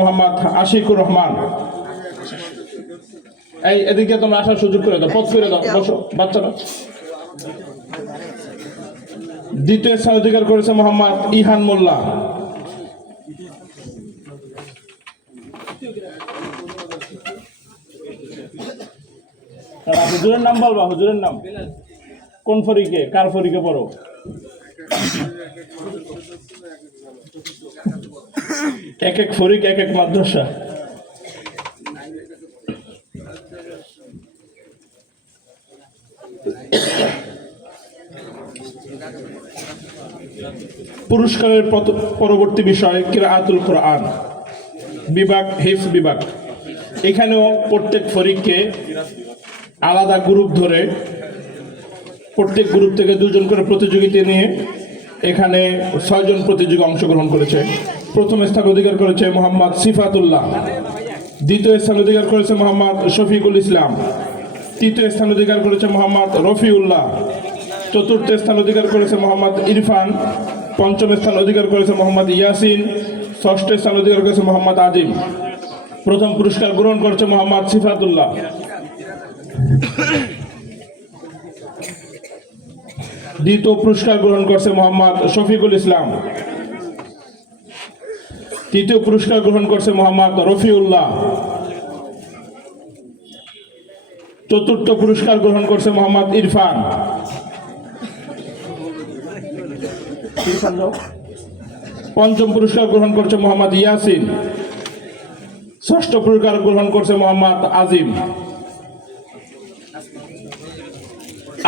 মোহাম্মদ আশিকুর রহমান। এই এদিকে তোমরা আসার সুযোগ করে দাও, পথ করে দাও, বসো বাচ্চারা। দ্বিতীয় স্থান অধিকার করেছে মোহাম্মদ ইহান মোল্লা। হুজুরের নাম বলবা, হুজুরের নাম কোন ফরিকে, কার ফরিকে পড়ো? এক এক ফরিক এক এক মাদ্রাসা। পুরস্কারের পরবর্তী বিষয় কিরাআতুল কোরআন বিভাগ, হিফজ বিভাগ। এখানেও প্রত্যেক ফরিককে আলাদা গ্রুপ ধরে প্রত্যেক গ্রুপ থেকে 2 জন করে প্রতিযোগিতা নিয়ে এখানে 6 জন প্রতিযোগী অংশগ্রহণ করেছে। প্রথম স্থান অধিকার করেছে মোহাম্মদ সিফাতুল্লাহ, দ্বিতীয় স্থান অধিকার করেছে মোহাম্মদ শফিকুল ইসলাম, তৃতীয় স্থান অধিকার করেছে মোহাম্মদ রফিউল্লাহ, চতুর্থ স্থান অধিকার করেছে মোহাম্মদ ইরফান, পঞ্চম স্থান অধিকার করেছে মোহাম্মদ ইয়াসিন, ষষ্ঠ স্থান অধিকার করেছে মোহাম্মদ আজিম। প্রথম পুরস্কার গ্রহণ করেছে মোহাম্মদ সিফাতুল্লাহ। দ্বিতীয় পুরস্কার গ্রহণ করছে মোহাম্মদ শফিকুল ইসলাম, তৃতীয় পুরস্কার গ্রহণ করছে মোহাম্মদ রফিউল্লাহ, চতুর্থ পুরস্কার গ্রহণ করছে মোহাম্মদ ইরফান, পঞ্চম পুরস্কার গ্রহণ করছে মোহাম্মদ ইয়াসিন, ষষ্ঠ পুরস্কার গ্রহণ করছে মোহাম্মদ আজিম।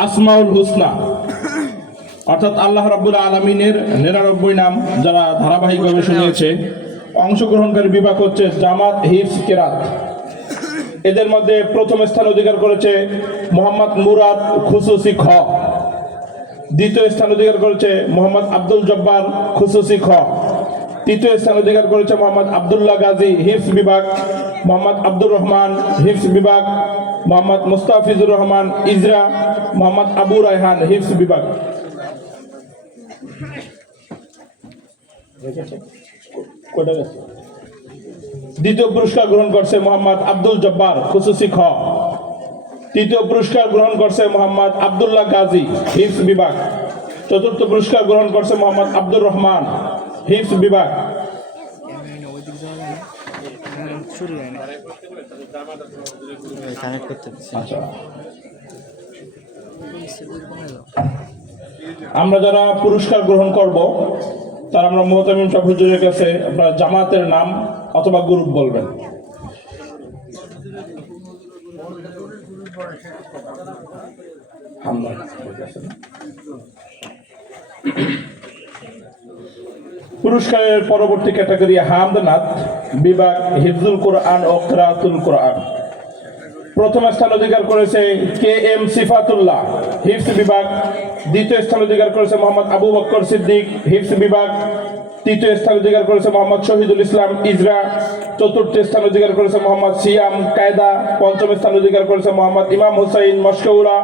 আসমাউল হুসনা অর্থাৎ আল্লাহ রাব্বুল আলামিনের 99 নাম যারা ধারাবাহিকভাবে শুনিয়েছে। অংশগ্রহণকারী বিভাগ হচ্ছে জামাত, হিফজ, কেরাত। এদের মধ্যে প্রথম স্থান অধিকার করেছে মোহাম্মদ মুরাদ খুসুসি খ, দ্বিতীয় স্থান অধিকার করেছে মোহাম্মদ আব্দুল জব্বার খুসুসি খ, তৃতীয় স্থান অধিকার করেছে মোহাম্মদ আব্দুল্লাহ গাজী হিফজ বিভাগ, মোহাম্মদ আব্দুর রহমান হিফজ বিভাগ, মোহাম্মদ মুস্তাফিজুর রহমান ইজরা, মোহাম্মদ আবু রায়হান হিফজ বিভাগ। দ্বিতীয় পুরস্কার গ্রহণ করছে মোহাম্মদ আব্দুল জব্বার খুসুসি খ, তৃতীয় পুরস্কার গ্রহণ করছে মোহাম্মদ আব্দুল্লাহ গাজী হিফজ বিভাগ, চতুর্থ পুরস্কার গ্রহণ করছে মোহাম্মদ আব্দুর রহমান হিফজ বিভাগ। আমরা যারা পুরস্কার গ্রহণ করব তারা আমরা মুহতামিম সাহেব হুজুরের কাছে আপনারা জামাতের নাম অথবা গ্রুপ বলবেন। পুরস্কারের পরবর্তী ক্যাটাগরি হামদনাথ বিভাগ, হিফজুল কোরআন ও কিরাআতুল কোরআন। প্রথম স্থান অধিকার করেছে কে এম সিফাতুল্লাহ হিফজ বিভাগ, দ্বিতীয় স্থান অধিকার করেছে মোহাম্মদ আবু বকর সিদ্দিক হিফজ বিভাগ, তৃতীয় স্থান অধিকার করেছে মোহাম্মদ শহীদুল ইসলাম ইজরা, চতুর্থ স্থান অধিকার করেছে মোহাম্মদ সিয়াম কায়দা, পঞ্চম স্থান অধিকার করেছে মোহাম্মদ ইমাম হুসাইন মশকৌরা,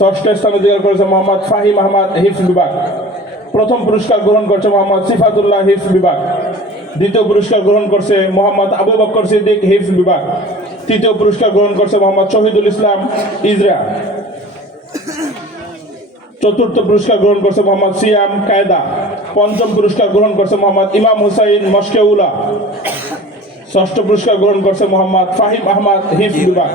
ষষ্ঠ স্থান অধিকার করেছে মোহাম্মদ ফাহিম আহমদ হিফজ বিভাগ। প্রথম পুরস্কার গ্রহণ করছে মোহাম্মদ সিফাতুল্লাহ হিফজ বিভাগ, দ্বিতীয় পুরস্কার গ্রহণ করছে মোহাম্মদ আবু বকর সিদ্দিক হিফজ বিভাগ, তৃতীয় পুরস্কার গ্রহণ করছে মোহাম্মদ শহীদুল ইসলাম ইজরা, চতুর্থ পুরস্কার গ্রহণ করছে মোহাম্মদ সিয়াম কায়দা, পঞ্চম পুরস্কার গ্রহণ করছে মোহাম্মদ ইমাম হুসাইন মশকেউলা, ষষ্ঠ পুরস্কার গ্রহণ করছে মোহাম্মদ ফাহিম আহমদ হিফজ বিভাগ।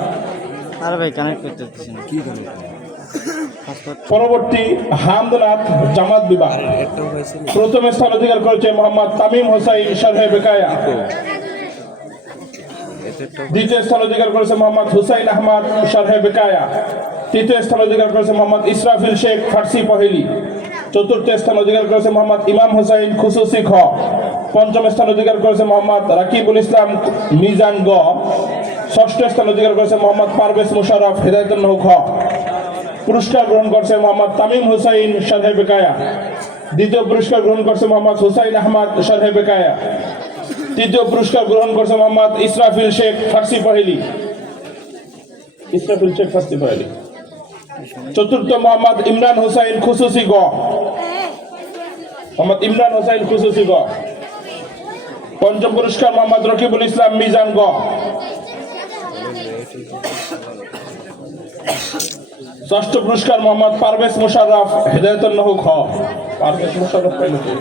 পরবর্তী হামদনাথ জামাত বিভাগ। প্রথম স্থান অধিকার করেছে মোহাম্মদ তামিম হোসাইন শারহে বেকায়া, দ্বিতীয় স্থান অধিকার করেছে মোহাম্মদ হুসাইন আহমদ শারহে বেকায়া, তৃতীয় স্থান অধিকার করেছে মোহাম্মদ ইসরাফিল শেখ ফার্সি পহেলি, চতুর্থ স্থান অধিকার করেছে মোহাম্মদ ইমাম হুসাইন খুসুসি খ, পঞ্চম স্থান অধিকার করেছে মোহাম্মদ রাকিবুল ইসলাম মিজান গ, ষষ্ঠ স্থান অধিকার করেছে মোহাম্মদ পারভেজ মুশারফ হেদায়েতুন্নহ খ। পুরস্কার গ্রহণ করছে মোহাম্মদ তামিম হুসাইন শারহে বেকায়া, দ্বিতীয় পুরস্কার গ্রহণ করছে মোহাম্মদ হুসাইন আহমদ শারহে বেকায়া, তৃতীয় পুরস্কার গ্রহণ করছে মোহাম্মদ ইসরাফিল শেখ ফার্সি পহেলি, ইসরাফিল শেখ ফার্সি পহেলি। চতুর্থ মোহাম্মদ ইমরান হুসাইন খুসুসি গ, মোহাম্মদ ইমরান হুসাইন খুসুসি গ। পঞ্চম পুরস্কার মোহাম্মদ রকিবুল ইসলাম মিজান গ। ষষ্ঠ পুরস্কার মোহাম্মদ পারভেজ মোশাররফ হেদায়েতুন নহু খ। পারভেজ মোশাররফ পাইল কি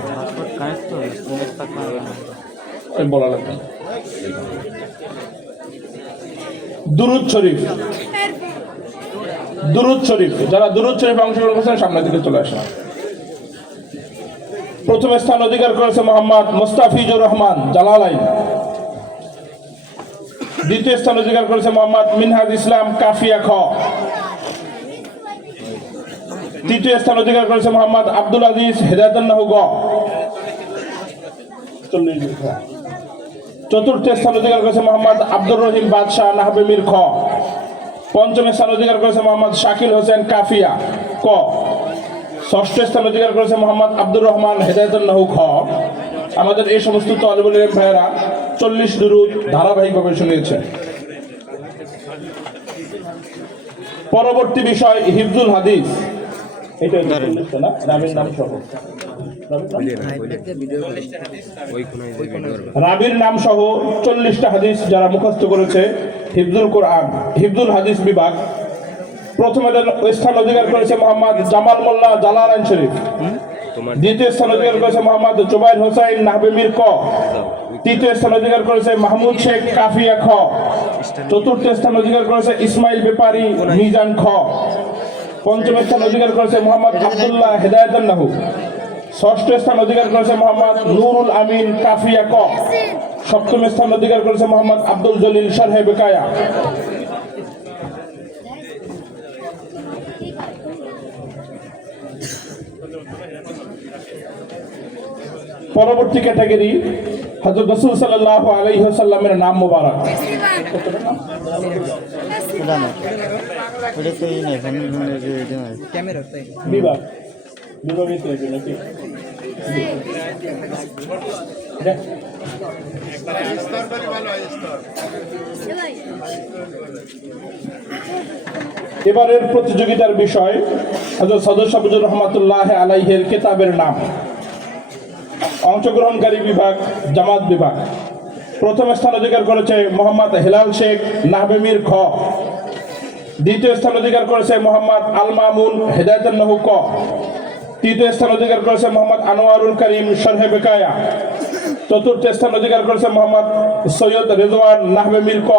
বলা লাগবে। দুরুদ শরীফ, দুরুদ শরীফ, যারা দুরুদ শরীফ অংশগ্রহণ করেছেন সামনের দিকে চলে আসেন। প্রথম স্থান অধিকার করেছে মোহাম্মদ মোস্তাফিজুর রহমান জালালাইন। দ্বিতীয় স্থান অধিকার করেছে মোহাম্মদ মিনহাজ ইসলাম কাফিয়া খ। তৃতীয় স্থান অধিকার করেছে মোহাম্মদ আব্দুল আজিজ হেদায়েতুন নহু গ। চতুর্থ স্থান অধিকার করেছে মোহাম্মদ আব্দুর রহিম বাদশাহ নাহবে মির খ। পঞ্চম স্থান অধিকার করেছে মোহাম্মদ শাকিল হোসেন কাফিয়া ক। ষষ্ঠ স্থান অধিকার করেছে মোহাম্মদ আব্দুর রহমান হেদায়েতুন নহু খ। আমাদের এই সমস্ত তালিবুল ইলম ভাইয়েরা 40 দুরুদ ধারাবাহিকভাবে শুনিয়েছে। পরবর্তী বিষয় হিফজুল হাদিস। এটা না রাবির নাম সহ, রাবির নাম সহ 40টা হাদিস যারা মুখস্থ করেছে হিফজুল কোরআন, হিফজুল হাদিস বিভাগ। প্রথমে স্থান অধিকার করেছে মোহাম্মদ জামাল মোল্লা জালালাইন শরীফ। দ্বিতীয় স্থান অধিকার করেছে মোহাম্মদ জুবাইর হোসাইন নাহবে মির ক। তৃতীয় স্থান অধিকার করেছে মাহমুদ শেখ কাফিয়া খ। চতুর্থ স্থান অধিকার করেছে ইসমাইল বেপারি মিজান খ। পঞ্চম স্থান অধিকার করেছে মোহাম্মদ আব্দুল্লাহ হেদায়েতুন নহু। ষষ্ঠ স্থান অধিকার করেছে মোহাম্মদ নুরুল আমিন কাফিয়া ক। সপ্তম স্থান অধিকার করেছে মোহাম্মদ আব্দুল জলিল শারহে বেকায়া। পরবর্তী ক্যাটাগরি হযরত রাসূল সাল্লাল্লাহু আলাইহি ওয়াসাল্লামের নাম মোবারক। বিভাগ বিভাগিত হয়েছে নাকি? এবারের প্রতিযোগিতার বিষয় হযরত সদর সাবুজুর রহমাতুল্লাহ আলাইহির কিতাবের নাম। অংশগ্রহণকারী বিভাগ জামাত বিভাগ। প্রথম স্থান অধিকার করেছে মোহাম্মদ হেলাল শেখ নাহবে মির খ। দ্বিতীয় স্থান অধিকার করেছে মোহাম্মদ আল মামুন হেদায়েতুন নহু ক। তৃতীয় স্থান অধিকার করেছে মোহাম্মদ আনোয়ারুল করিম শারহে বেকায়া। চতুর্থ স্থান অধিকার করেছে মোহাম্মদ সৈয়দ রেজওয়ান নাহবে মির ক।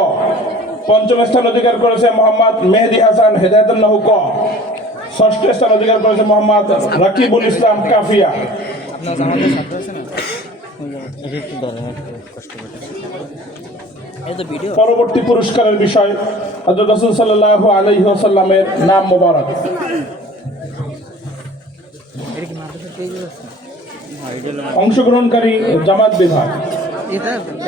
পঞ্চম স্থান অধিকার করেছে মোহাম্মদ মেহেদি হাসান হেদায়েতুন নহু ক। ষষ্ঠ স্থান অধিকার করেছে মোহাম্মদ রাকিবুল ইসলাম কাফিয়া। পরবর্তী পুরস্কারের বিষয় হযরত রাসূল সাল্লাল্লাহু আলাইহি ওয়াসাল্লামের নাম মোবারক। অংশগ্রহণকারী জামাত বিভাগ।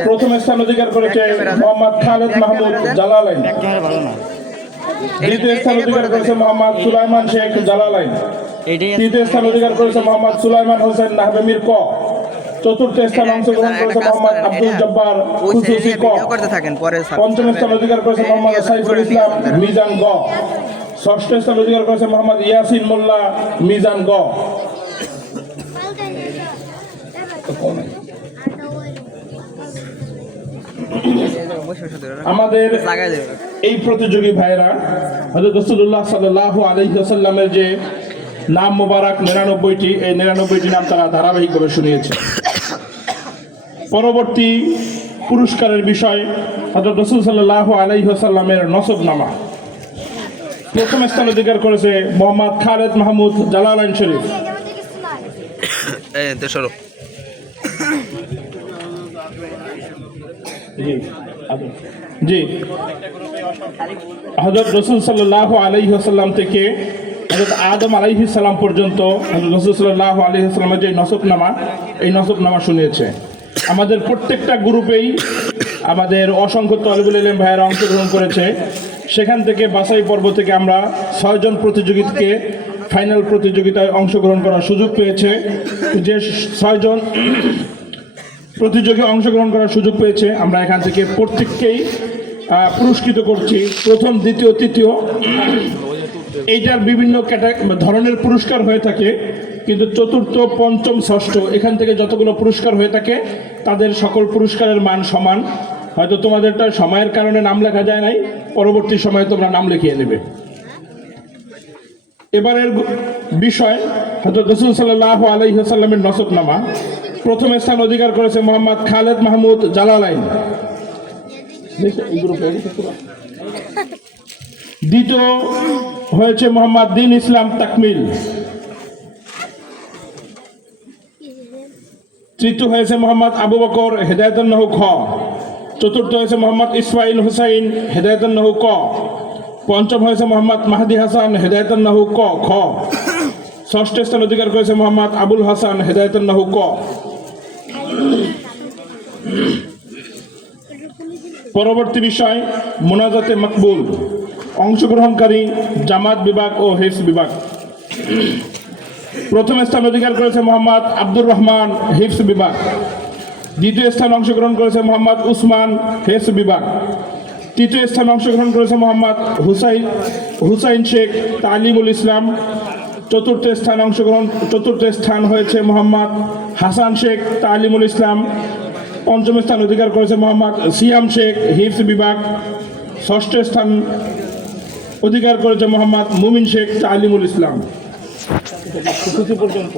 প্রথম স্থান অধিকার করেছে মোহাম্মদ খালেদ মাহমুদ জালালাইন। দ্বিতীয় স্থান অধিকার করেছে মোহাম্মদ সুলাইমান শেখ জালালাইন। তৃতীয় স্থান অধিকার করেছে মোহাম্মদ সুলাইমান হোসেন নাহবে মির ক। চতুর্থ স্থান অংশগ্রহণ করেছে মোহাম্মদ আব্দুল জব্বার খুসুসি ক। পঞ্চম স্থান অধিকার করেছে মোহাম্মদ সাইফুল ইসলাম মিজান গ। ষষ্ঠ স্থান অধিকার করেছে মোহাম্মদ ইয়াসিন মোল্লা মিজান গ। আমাদের এই প্রতিযোগী ভাইরা হযরত রাসূলুল্লাহ সাল্লাল্লাহু আলাইহি ওয়াসাল্লামের যে নাম মোবারক 99টি, এই 99টি নাম তারা ধারাবাহিকভাবে শুনিয়েছে। পরবর্তী পুরস্কারের বিষয় হযরত রাসূল সাল্লাল্লাহু আলাইহি ওয়াসাল্লামের নসবনামা। প্রথম স্থান অধিকার করেছে মোহাম্মদ খালেদ মাহমুদ জালালাইন শরীফ। জি, হযরত রাসূল সাল্লাল্লাহু আলাইহি ওয়াসাল্লাম থেকে হযরত আদম আলাইহিস সালাম পর্যন্ত হযরত রাসূল সাল্লাল্লাহু আলাইহি ওয়াসাল্লামের যে নসবনামা, এই নসবনামা শুনিয়েছে। আমাদের প্রত্যেকটা গ্রুপেই আমাদের অসংখ্য তালিবুল ইলম ভাইয়েরা অংশগ্রহণ করেছে। সেখান থেকে বাছাই পর্ব থেকে আমরা 6 জন প্রতিযোগীকে ফাইনাল প্রতিযোগিতায় অংশগ্রহণ করার সুযোগ পেয়েছে। যে 6 জন প্রতিযোগী অংশগ্রহণ করার সুযোগ পেয়েছে, আমরা এখান থেকে প্রত্যেককেই পুরস্কৃত করছি। প্রথম, দ্বিতীয়, তৃতীয়, এইটার বিভিন্ন ধরনের পুরস্কার হয়ে থাকে, কিন্তু চতুর্থ, পঞ্চম, ষষ্ঠ এখান থেকে যতগুলো পুরস্কার হয়ে থাকে তাদের সকল পুরস্কারের মান সমান। হয়তো তোমাদেরটা সময়ের কারণে নাম লেখা যায় নাই, পরবর্তী সময়ে তোমরা নাম লিখিয়ে নেবে। এবারের বিষয় হযরত রাসূল সাল্লাল্লাহু আলাইহি ওয়াসাল্লামের নসবনামা। প্রথম স্থান অধিকার করেছে মোহাম্মদ খালেদ মাহমুদ জালালাইন। দ্বিতীয় হয়েছে মোহাম্মদ দিন ইসলাম তাকমিল। তৃতীয় হয়েছে মোহাম্মদ আবু বকর হেদায়েতুন নহু খ। চতুর্থ হয়েছে মোহাম্মদ ইসমাইল হুসাইন হেদায়েতুন নহু ক। পঞ্চম হয়েছে মোহাম্মদ মাহদি হাসান হেদায়েতুন নহু ক খ। ষষ্ঠ স্থান অধিকার করেছে মোহাম্মদ আবুল হাসান হেদায়েতুন নহু ক। পরবর্তী বিষয় মুনাজাতে মকবুল। অংশগ্রহণকারী জামাত বিভাগ ও হিফজ বিভাগ। প্রথম স্থান অধিকার করেছে মোহাম্মদ আব্দুর রহমান হিফজ বিভাগ। দ্বিতীয় স্থান অংশগ্রহণ করেছে মোহাম্মদ উসমান হিফজ বিভাগ। তৃতীয় স্থান অংশগ্রহণ করেছে মোহাম্মদ হুসাইন শেখ তালিমুল ইসলাম। চতুর্থ স্থান হয়েছে মোহাম্মদ হাসান শেখ তালিমুল ইসলাম। পঞ্চম স্থান অধিকার করেছে মোহাম্মদ সিয়াম শেখ হিফজ বিভাগ। ষষ্ঠ স্থান অধিকার করেছে মোহাম্মদ মুমিন শেখ তালিমুল ইসলাম। পর্যন্ত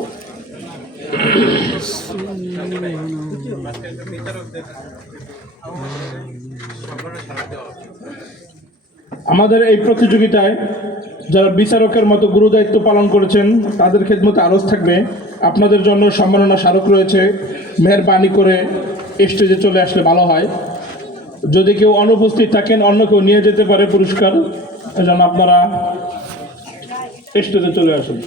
আমাদের এই প্রতিযোগিতায় যারা বিচারকের মতো গুরুদায়িত্ব পালন করেছেন তাদের খেদমতে আরজ থাকবে। আপনাদের জন্য সম্মাননা স্মারক রয়েছে, মেহেরবানি করে স্টেজে চলে আসলে ভালো হয়। যদি কেউ অনুপস্থিত থাকেন অন্য কেউ নিয়ে যেতে পারে পুরস্কার, এজন্য আপনারা স্টেজে চলে আসুন।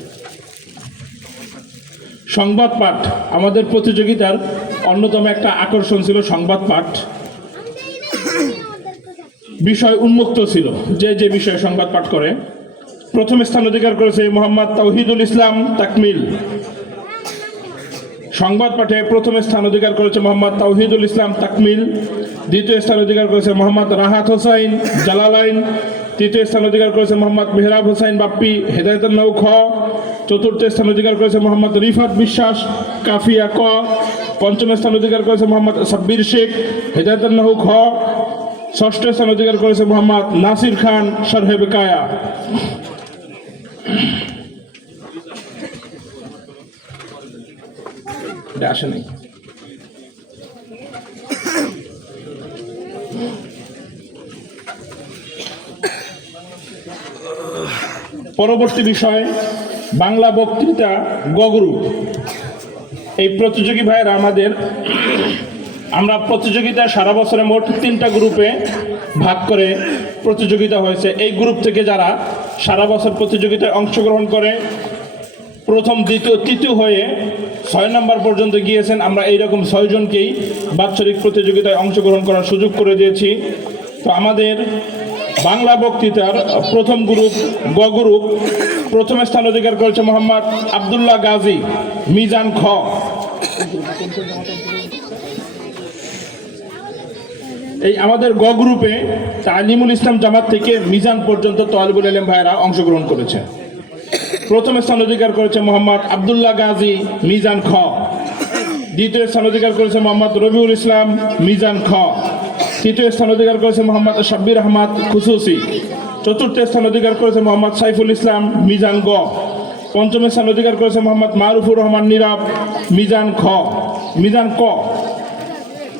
সংবাদ পাঠ আমাদের প্রতিযোগিতার অন্যতম একটা আকর্ষণ ছিল সংবাদ পাঠ। বিষয় উন্মুক্ত ছিল, যে বিষয়ে সংবাদ পাঠ করে। প্রথম স্থান অধিকার করেছে মোহাম্মদ তাওহিদুল ইসলাম তাকমিল। সংবাদ পাঠে প্রথম স্থান অধিকার করেছে মোহাম্মদ তাওহিদুল ইসলাম তাকমিল। দ্বিতীয় স্থান অধিকার করেছে মোহাম্মদ রাহাত হোসাইন জালালাইন। তৃতীয় স্থান অধিকার করেছে মোহাম্মদ মেহরাব হোসাইন বাপ্পি হেদায়েতুন নহু খ। চতুর্থ স্থান অধিকার করেছে মোহাম্মদ রিফাত বিশ্বাস কাফিয়া ক। পঞ্চম স্থান অধিকার করেছে মোহাম্মদ সাব্বির শেখ হেদায়েতুন নহু খ। ষষ্ঠ স্থান অধিকার করেছে মোহাম্মদ নাসির খান শরহে বেকায়া। আসেনি। পরবর্তী বিষয় বাংলা বক্তৃতা গ গ্রুপ। এই প্রতিযোগী ভাইয়েরা আমরা প্রতিযোগিতা সারা বছরে মোট 3টা গ্রুপে ভাগ করে প্রতিযোগিতা হয়েছে। এই গ্রুপ থেকে যারা সারা বছর প্রতিযোগিতায় অংশগ্রহণ করে প্রথম, দ্বিতীয়, তৃতীয় হয়ে 6 নম্বর পর্যন্ত গিয়েছেন, আমরা এইরকম 6 জনকেই বাৎসরিক প্রতিযোগিতায় অংশগ্রহণ করার সুযোগ করে দিয়েছি। তো আমাদের বাংলা বক্তৃতার প্রথম গ্রুপ গ গ্রুপ প্রথম স্থান অধিকার করেছে মোহাম্মদ আবদুল্লাহ গাজী মিজান খ। এই আমাদের গ গ্রুপে তালিমুল ইসলাম জামাত থেকে মিজান পর্যন্ত তালিবুল ইলম ভাইরা অংশগ্রহণ করেছে। প্রথম স্থান অধিকার করেছে মোহাম্মদ আবদুল্লাহ গাজী মিজান খ। দ্বিতীয় স্থান অধিকার করেছে মোহাম্মদ রবিউল ইসলাম মিজান খ। তৃতীয় স্থান অধিকার করেছে মোহাম্মদ শাব্বির আহমদ খুসুসি। চতুর্থ স্থান অধিকার করেছে মোহাম্মদ সাইফুল ইসলাম মিজান গ। পঞ্চম স্থান অধিকার করেছে মোহাম্মদ মারুফুর রহমান নীরব মিজান ক।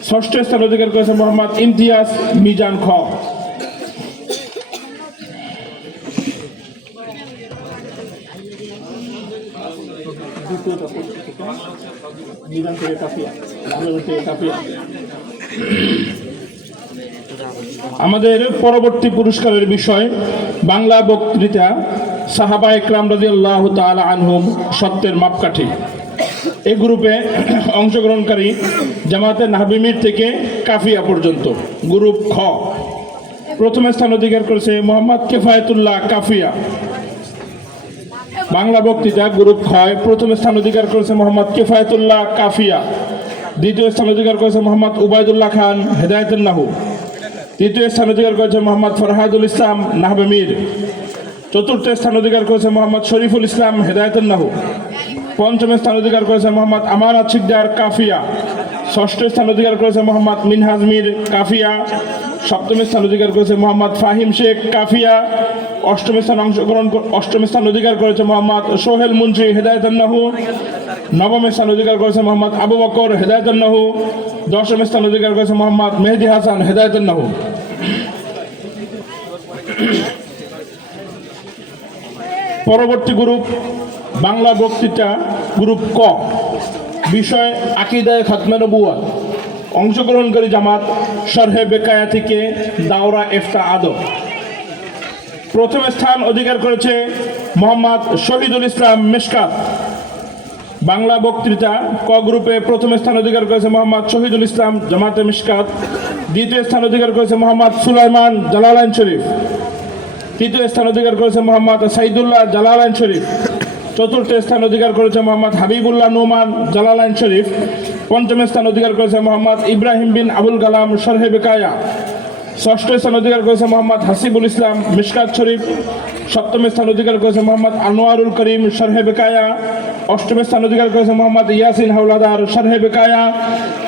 ষষ্ঠ স্থান অধিকার করেছে মোহাম্মদ ইমতিয়াজ মিজান খ। আমাদের পরবর্তী পুরস্কারের বিষয় বাংলা বক্তৃতা সাহাবা একরাম রাদিয়াল্লাহু তাআলা আনহুম সত্যের মাপকাঠি। এই গ্রুপে অংশগ্রহণকারী জামাতে নাহবিমির থেকে কাফিয়া পর্যন্ত। গ্রুপ খ প্রথম স্থান অধিকার করেছে মোহাম্মদ কিফায়াতুল্লাহ কাফিয়া। বাংলা বক্তৃতা গ্রুপ খ প্রথম স্থান অধিকার করেছে মোহাম্মদ কিফায়াতুল্লাহ কাফিয়া। দ্বিতীয় স্থান অধিকার করেছে মোহাম্মদ উবাইদুল্লাহ খান হেদায়েতুন নহু। তৃতীয় স্থান অধিকার করেছে মোহাম্মদ ফরহাদুল ইসলাম নাহবিমির। চতুর্থ স্থান অধিকার করেছে মোহাম্মদ শরীফুল ইসলাম হেদায়েতুন নহু। পঞ্চম স্থান অধিকার করেছে মোহাম্মদ আমানত শিকদার কাফিয়া। ষষ্ঠ স্থান অধিকার করেছে মোহাম্মদ মিনহাজ মীর কাফিয়া। সপ্তম স্থান অধিকার করেছে মোহাম্মদ ফাহিম শেখ কাফিয়া। অষ্টম স্থান অধিকার করেছে মোহাম্মদ সোহেল মুন্সি হেদায়েতুন্নাহু। নবম স্থান অধিকার করেছে মোহাম্মদ আবু বকর হেদায়েতুন্নাহু। দশম স্থান অধিকার করেছে মোহাম্মদ মেহেদি হাসান হেদায়েতুন্নাহু। পরবর্তী গ্রুপ বাংলা বক্তৃতা, গ্রুপ ক, বিষয় আকিদায়ে খতমে নবুওয়াত। অংশগ্রহণকারী জামাত শরহে বেকায়া থেকে দাওরা ইফতা আদব। প্রথম স্থান অধিকার করেছে মোহাম্মদ শহীদুল ইসলাম মিশকাত। বাংলা বক্তৃতা ক গ্রুপে প্রথম স্থান অধিকার করেছে মোহাম্মদ শহীদুল ইসলাম জামাতে মিশকাত। দ্বিতীয় স্থান অধিকার করেছে মোহাম্মদ সুলাইমান জালালাইন শরীফ। তৃতীয় স্থান অধিকার করেছে মোহাম্মদ সাইদুল্লাহ জালালাইন শরীফ। চতুর্থ স্থান অধিকার করেছে মোহাম্মদ হাবিবুল্লাহ নোমান জালালাইন শরীফ। পঞ্চম স্থান অধিকার করেছে মোহাম্মদ ইব্রাহিম বিন আবুল কালাম শরহে বেকায়া। ষষ্ঠ স্থান অধিকার করেছে মোহাম্মদ হাসিবুল ইসলাম মিশকাত শরীফ। সপ্তম স্থান অধিকার করেছে মোহাম্মদ আনোয়ারুল করিম শরহে বেকায়া। অষ্টম স্থান অধিকার করেছে মোহাম্মদ ইয়াসিন হাওলাদার শরহে বেকায়া।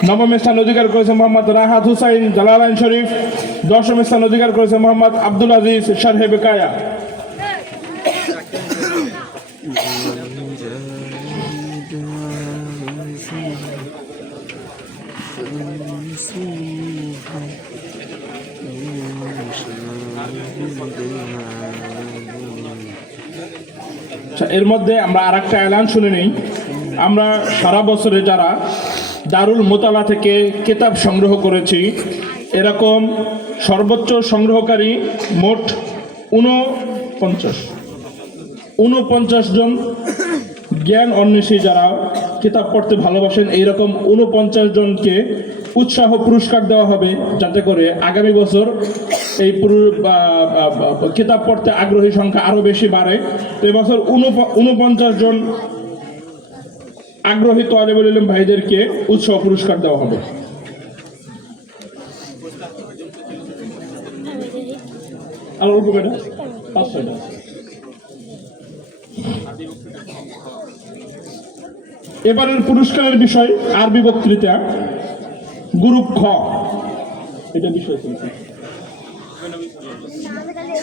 নবম স্থান অধিকার করেছে মোহাম্মদ রাহাত হুসাইন জালালাইন শরীফ। দশম স্থান অধিকার করেছে মোহাম্মদ আব্দুল আজিজ শরহে বেকায়া। এর মধ্যে আমরা আর একটা এলান শুনে নিই। আমরা সারা বছরে যারা দারুল মোতালা থেকে কিতাব সংগ্রহ করেছি, এরকম সর্বোচ্চ সংগ্রহকারী মোট 49 জন জ্ঞান অন্বেষী যারা কিতাব পড়তে ভালোবাসেন, এইরকম 49 জনকে উৎসাহ পুরস্কার দেওয়া হবে, যাতে করে আগামী বছর এই কিতাব পড়তে আগ্রহী সংখ্যা আরো বেশি বাড়ে। তো এবছর 49 জন আগ্রহী তালেবুল ইলম ভাইদেরকে উৎসাহ পুরস্কার দেওয়া হবে। আর অল্প বেটা 5-6টা। এবারের পুরস্কারের বিষয় আরবি বক্তৃতা, গ্রুপ খ। এটা বিষয়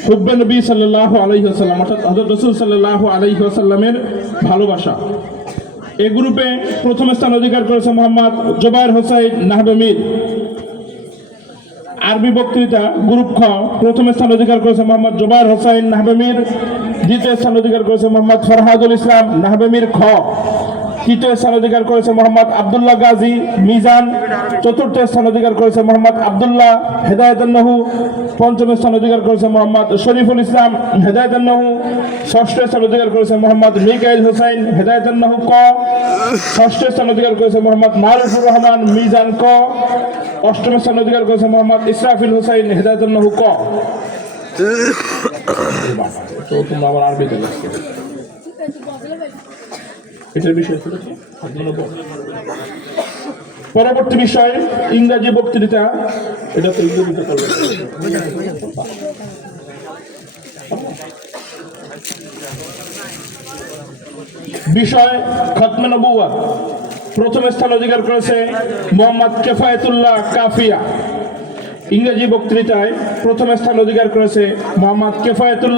হুব্বে নবী সাল্লাল্লাহু আলাইহি ওয়াসাল্লাম, অর্থাৎ হযরত রাসূল সাল্লাল্লাহু আলাইহি ওয়াসাল্লামের ভালোবাসা। এই গ্রুপে প্রথম স্থান অধিকার করেছে মোহাম্মদ জুবায়ের হোসাইন নাহবে মীর। আরবি বক্তৃতা গ্রুপ খ, প্রথম স্থান অধিকার করেছে মোহাম্মদ জুবায়ের হোসাইন নাহবে মীর। দ্বিতীয় স্থান অধিকার করেছে মোহাম্মদ ফরহাদুল ইসলাম নাহবে মীর খ। তৃতীয় স্থান অধিকার করেছে মোহাম্মদ আব্দুল্লাহ গাজী মিজান। চতুর্থ স্থান অধিকার করেছে মোহাম্মদ আব্দুল্লাহ হেদায়েতুন্নাহু। পঞ্চম স্থান অধিকার করেছে মোহাম্মদ শরীফুল ইসলাম হেদায়েতুন্নাহু। ষষ্ঠ স্থান অধিকার করেছে মোহাম্মদ মিকাইল হোসাইন হেদায়েতুন্নাহু ক। ষষ্ঠ স্থান অধিকার করেছে মোহাম্মদ মারুফুর রহমান মিজান ক। অষ্টম স্থান অধিকার করেছে মোহাম্মদ ইসরাফিল হোসাইন হেদায়েতুন্নাহু ক। তোমরা আবার আরবিতে লিখছো, এটার বিষয় ছিল। পরবর্তী বিষয় ইংরেজি বক্তৃতা। এটা তো ইংরেজিতে করবে। বিষয় খতমে নবুওয়াত। প্রথম স্থান অধিকার করেছে মোহাম্মদ কিফায়াতুল্লাহ কাফিয়া। ইংরেজি বক্তৃতায় প্রথম স্থান অধিকার করেছে মোহাম্মদ কিফায়াতুল্লাহ